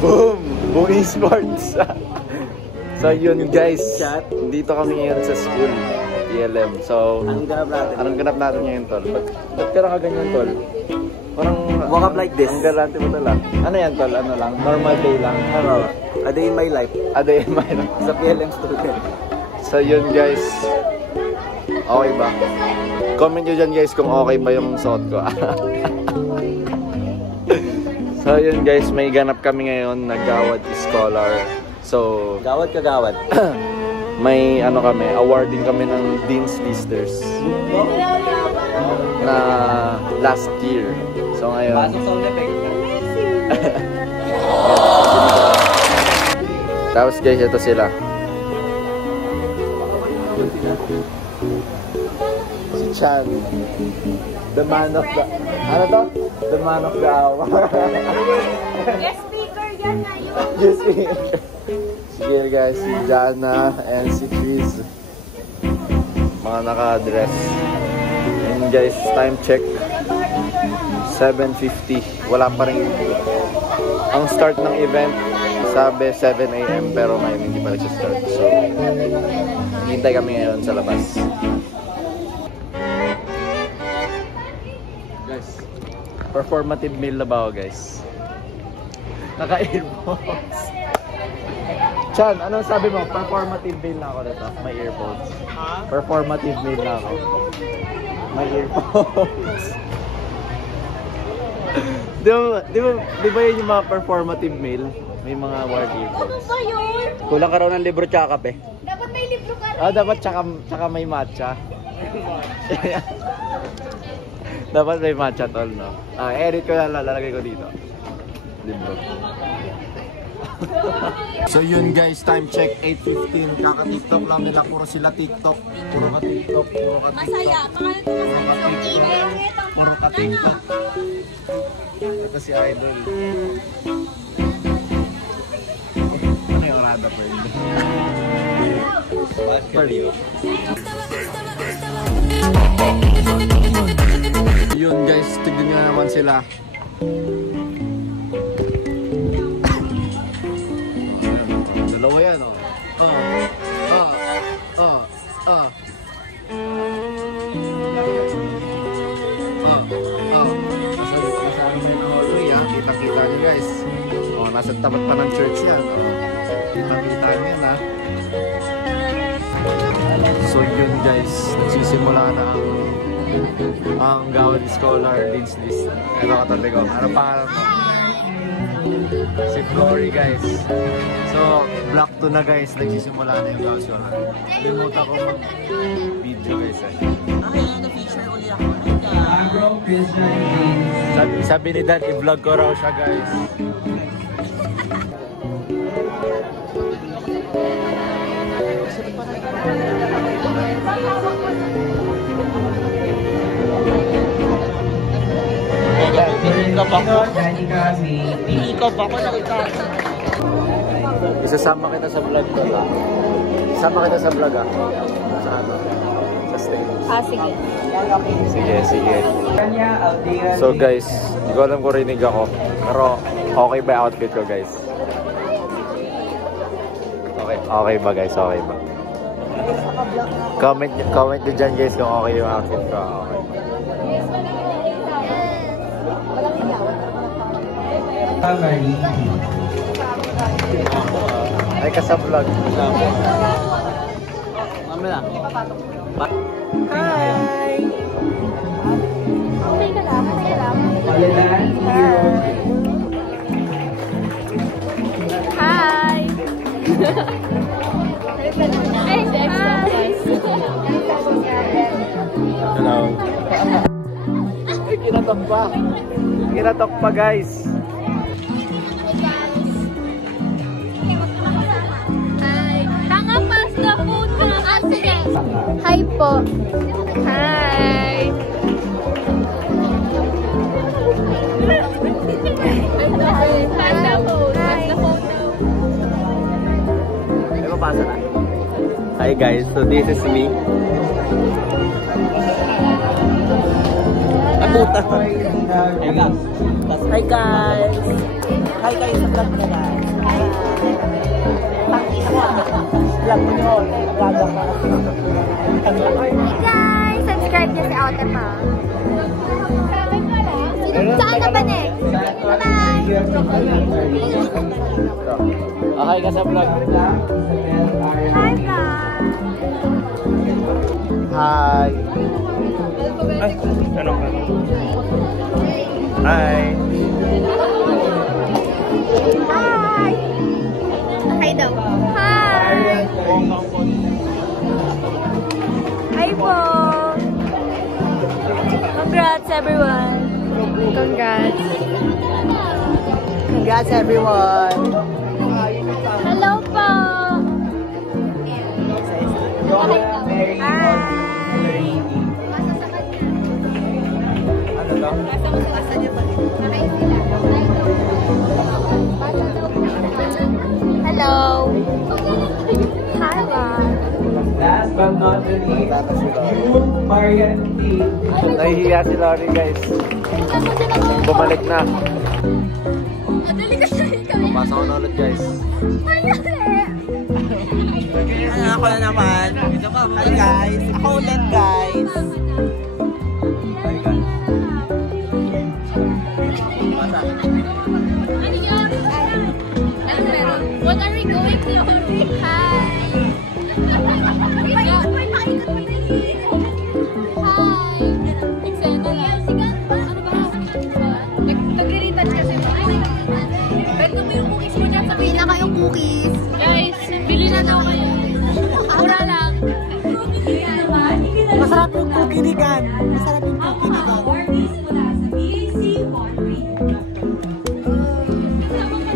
Boom! Boom Esports! So yun guys, dito kami ngayon sa school, PLM. So, anong ganap natin ngayon, tol? Ba't ka nakaganyan, tol? Parang walk up like this. Ang galante mo tol. Ano yan, tol? Ano lang? Normal day lang? A day in my life. A day in my life. Sa PLM student. So yun guys, okay ba? Comment nyo dyan guys kung okay ba yung suot ko. So yun guys, may ganap kami ngayon na Gawad Scholar. So Gawad ka gawad. May ano kami, awarding kami ng Dean's Listers na last year. So ngayon Pasok sound effect. Tapos guys, ito sila. Si Chan, the man of the... Ano to? The man of the hour. Yes, speaker yan na yun. Yes, speaker. Sige guys, si Jana and si Chris. Mga naka-dress. And guys, time check. 7:50. Wala pa rin. Ang start ng event, sabi 7 AM pero ngayon hindi pa nag-start. So, hintay kami ngayon sa labas. Guys, performative meal na ba ako guys? Naka-earphones. Chan, anong sabi mo? Performative meal na ako dito. May earphones. Performative meal na ako. May earphones. Di ba yun yung mga performative meal? May mga wired earphones. Ano ba yun? Kulang ka raw ng libro tsaka kape. Dapat may libro ka rin. Dapat tsaka may matcha. Dapat may matcha tol, no? Edit ko na, lalagay ko dito. Libro. So yun guys, time check 8:15. Kaka-TikTok lang nila, puro sila TikTok. Puro ka-TikTok, puro ka-TikTok. Masaya. Pangalan ko masaya. Puro ka-TikTok. Ito si Idol. Ano yung rada friend? Yun guys, tignan nyo naman sila. Dalawa yan oh. Kita-kita nyo guys. Oh, nasa tapat pa ng church yan. Kita-kita nyo yan ha. So yun guys, nagsisimula na ang Gawad Scholar Dean's List. Ito katabi ko. Ano pangalan mo? Si Flory guys. So, block 2 na guys. Nagsisimula na yung Gawad Scholar. Limutan ko mag-video guys eh. Sabi ni Dan, i-vlog ko raw siya guys. Isasama kita sa vlog ko lang. Isasama kita sa vlog ah. Sa ano? Sa stage. Sige. Sige. So guys, hindi ko alam kung rinig ako. Pero okay ba outfit ko guys? Okay ba guys? Okay ba? Comment nyo dyan guys kung okay yung outfit ko. Okay. Ay ka sa vlog. Mamaya. Hi! Okay ka lang. Hi! Hello. Kinatok pa guys. Hi po. Hi. Hi guys, so this is me. Puta. Hi guys. Hi kayo sa vlog na guys. Vlog mo nyo. Hey guys! Subscribe niyo si Ate pa. Saan na ba next? Bye! Okay ka sa vlog. Hi guys! Hi. Ay, tanong ka. Hi. Hi! Hi daw. Hi! Hi po! Congrats everyone! Congrats! Congrats everyone! Hello po! Hi! Hello! Hi, Ron. Last but not the least, June Marianti. Nahihiya si Lori guys. Bumalik na. Madali ka sa kami. Pasok ko na ulit guys. Ako na naman. Hi guys. Ako ulit guys. What are we going to? Hi! Hi! Eksena lang. Ano ba? Nag-greetan kasi mo. Pero mo yung cookies mo dyan. Sabihin na kayong cookies. Guys, bili na daw kayo. Mura lang. Masarap yung cookie ni Gan. Masarap yung cookie ni Gan.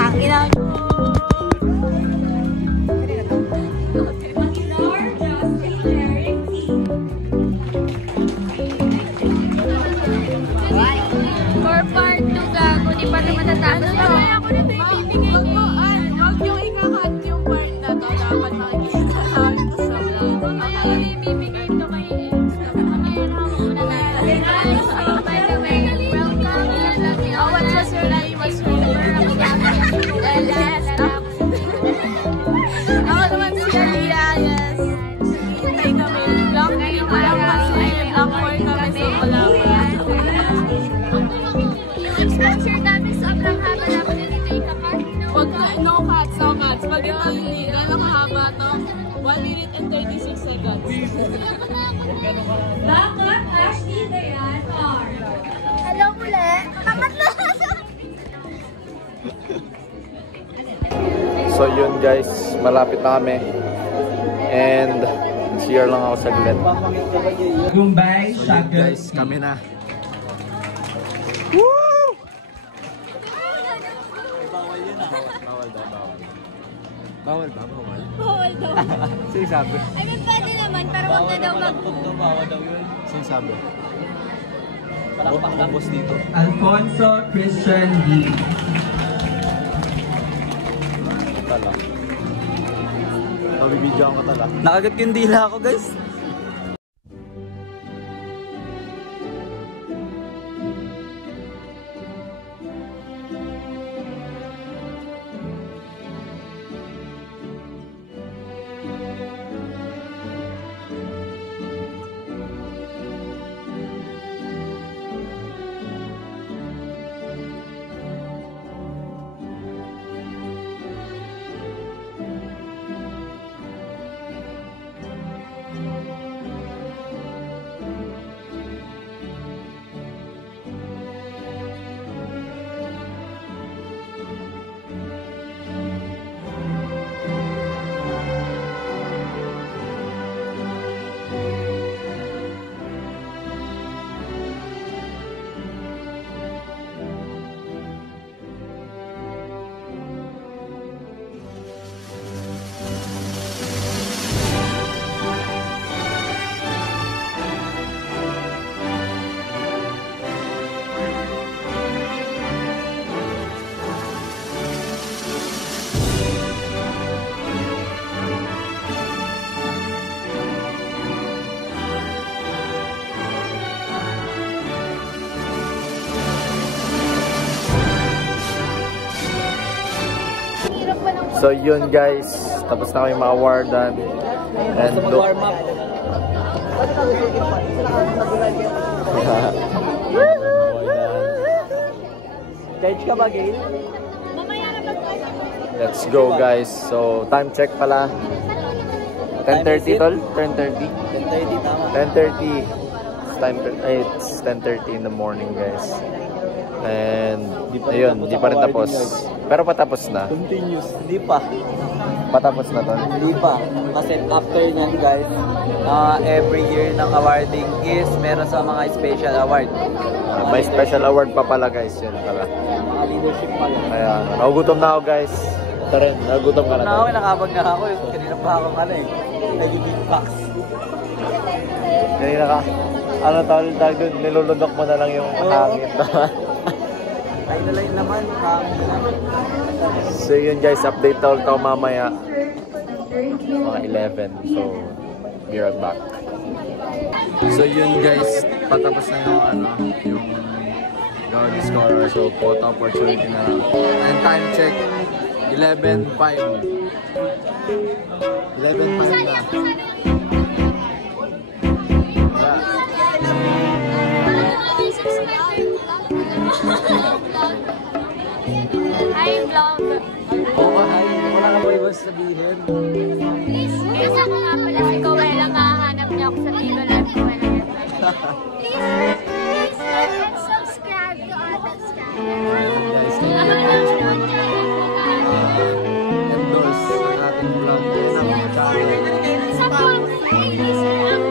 Tangin lang. For part 2 gago, di pa rin matatalo to. Ako nito ibibigay ko. Huwag yung ikakat yung part na to. Dapat makikita namin to sa vlog. Mamaya ko ibibigay to kay Ex. Mamaya na ako muna natin. Guys, by the way, welcome. Oh, what was your name? What's your number? Ako naman si Aliyah, yes. Hintay kami. Long time pa lang kasi. Long boy kami sa Palawan. Yung exposure namin sobrang haba naman na dito ikakat. Huwag na, no cuts, no cuts. Pag ito hindi, gano'ng kahaba to? 1 minute and 36 seconds. Backup, Ashley, Dayan, R. Hello muli. Kakat na. So yun guys, malapit na kami. And CR lang ako saglit. Gumbay, So yun Shaka. guys, kami na. Bawal daw, bawal. Bawal ba? Bawal? Bawal daw. Sino sabi? I mean, pwede naman, pero huwag na daw mag... Sino sabi? Ang boss dito. Alfonso Christian D. Tala. Mabibidyoan ko tala. Nakagat yung dila ako guys. So yun guys, tapos na kami ma-awardan. And look. Judge ka ba, Gail? Let's go guys. So time check pala. 10:30 tol? 10:30? 10:30 tama. 10:30. It's 10:30 in the morning guys. And ayun, di pa rin tapos. Pero patapos na. Continuous. Hindi pa. Patapos na tol. Hindi pa. Kasi after nyan guys, every year ng awarding is meron sa mga special award. May special award pa pala guys. Yun pala. Mga leadership pala. Kaya nagugutom na ako guys. Ito rin, nagugutom ka na Ako, tol. nakabag na ako. Kanina pa ako nag-big box. Kanina ka. Ano tol, dahil nilulunok mo na lang yung hangin. Ay nalain naman. So yun guys, update ulit ako mamaya. Mga 11. So, be right back. So yun guys, patapos na yung Gawad Scholar. So photo opportunity na lang. And time check, 11:05. 11:05 na. Hi, vlog. Oo, hi. Wala ka ba ibang sabihin? Kasi ako nga pala si Kowela, mahanap niya ako sa Tigo Live Kowela. Please like and subscribe to Atan's channel. Endorse ang ating vlog. Support the ladies and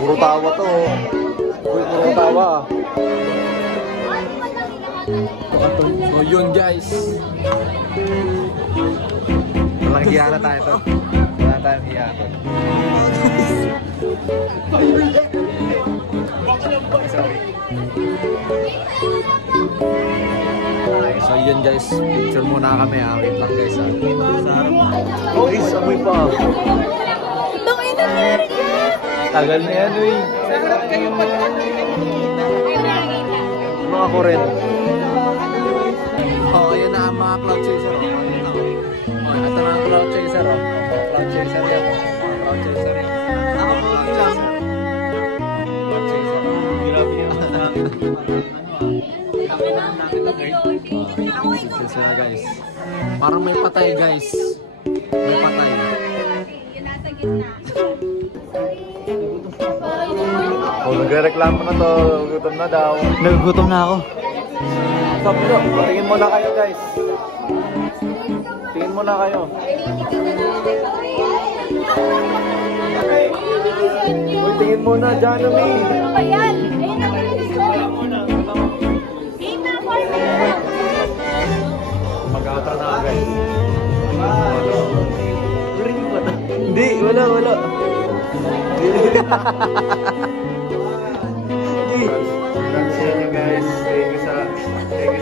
Puro tawa to. Puro tawa. So yun guys. Walang hiya na tayo to. Wala tayong hiya. Sorry. So yun guys, picture muna kami ha. Wait lang guys ha. Uy, sabi pa. Tagal na yan, uy. Mga ko rin. Oh, yun na ang mga cloud chaser. Oh, ito na ang cloud chaser. Oh. Cloud chaser yan. Cloud chaser yan. Ako po cloud chaser. Cloud chaser. Grabe yan. Chaser na guys. Parang may patay guys. May patay. Oh, nagreklamo na to. Gutom na daw. Nagugutom na ako. Sabi ko, tingin muna kayo guys. Tingin muna kayo. Uy, tingin muna, Janami. ano ba yan? Ayun na Mag-outro na guys. Hindi, wala. Congrats sa inyo guys. Thank you sa...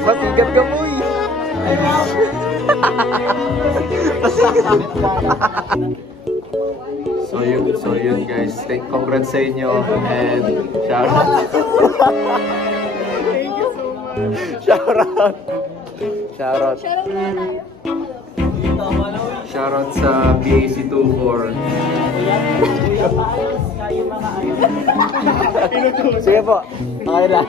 Pasigat ka mo eh. So yun guys. Congrats sa inyo. And shout out. Thank you so much. Shout out. Shout out sa BAC24. Sige po. Okay lang.